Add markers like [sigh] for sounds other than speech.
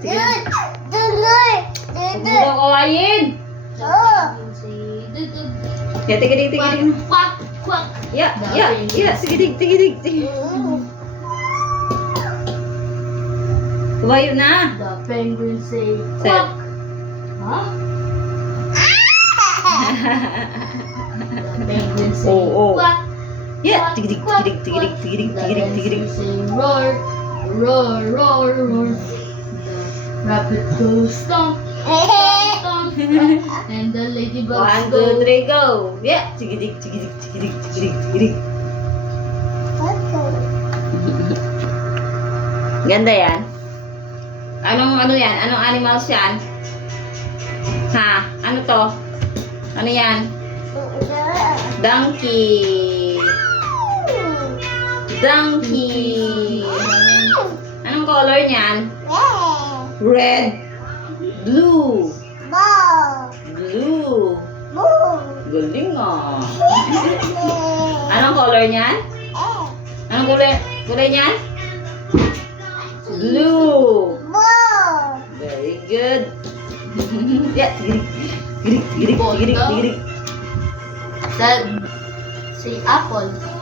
Sige na. Huwag mo kawayin! Yeah, tigidig, tigidig. Quack, quack. Yeah, yeah, yeah. Tigidig, tigidig, tigidig. Kawayo na. The penguin say quack. Huh? the penguin say oh, oh. quack. Yeah, tigidig, tigidig, tigidig, tigidig, tigidig, tigidig. Roar, roar, roar, roar. Rabbit goes stomp, stomp, stomp, [laughs] and the ladybug One, two, go. three, go. Yeah. Chigidig, chigidig, chigidig, chigidig, chigidig. Ganda yan. Anong ano yan? Anong animals yan? Ha? Ano to? Ano yan? Donkey. Donkey. Anong color niyan? Red. Blue. Ball. Blue. Blue. Galing ah. Anong color niyan? Eh. Anong kulay, kulay niyan? Blue. Blue. Very good. [laughs] yeah, girik. Girik, girik, girik, girik. Then, apple.